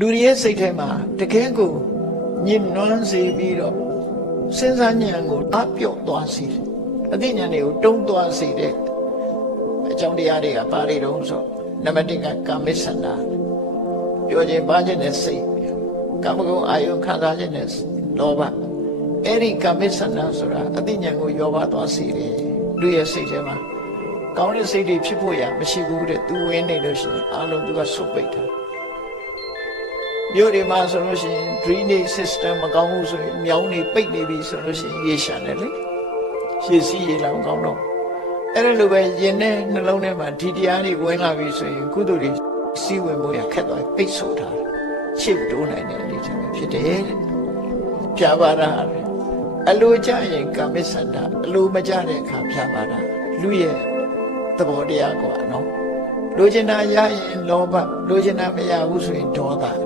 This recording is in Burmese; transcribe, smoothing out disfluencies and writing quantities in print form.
လူတွေရဲ့စိတ်ထဲမှာတကယ်ကိုညစ်နွမ်းစေပြီးတော့စဉ်းစားဉာဏ်ကိုအပြော့သွားစေတယ်အသိဉာဏ်တွေကိုတုံးသွားစေတဲ့အကြောင်းတရားတွေကပါလေတော့ဆိုနံပါတ်1ကကာမိဆန္ဒပြောခြင်းပါခြင်းနဲ့စိတ်ကာမဂုဏ်အာယုခံစားခြင်းနဲ့လောဘအဲ့ဒီကာမိဆန္ဒဆိုတာအသိဉာဏ်ကိုရောပါသွားစေတယ်လူရဲ့စိတ်ထဲမှာကောင်းတဲ့စိတ်တွေဖြစ်ဖို့ရမရှိဘူးတဲ့သူဝင်နေလို့ရှိရင်အလုံးသူကဆုတ်ပိတ်တာမြို့တွေမှာဆိုလို့ရှိရင် drainage system မကောင်းဘူးဆိုရင်မြောင်းတွေပိတ်နေပြီဆိုလို့ရှိရင်ရေရှမ်းတယ်လေရေစီးရေလောင်ကောင်းတော့အဲ့ဒါလိုပဲရင်နဲ့နှလုံးထဲမှာဒီတရားတွေဝင်လာပြီဆိုရင်ကုသိုလ်တွေစီးဝင်ဖို့ရခက်သွားပိတ်ဆို့ထားချစ်တိုးနိုင်တဲ့အနေထားပဲဖြစ်တယ်တဲ့ဖြာပါတာအလိုကြရင်ကာမိဆန္ဒအလိုမကြတဲ့အခါဖြာပါတာလူရဲ့သဘောတရားကွာနော်လိုချင်တာရရင်လောဘလိုချင်တာမရဘူးဆိုရင်ဒေါသ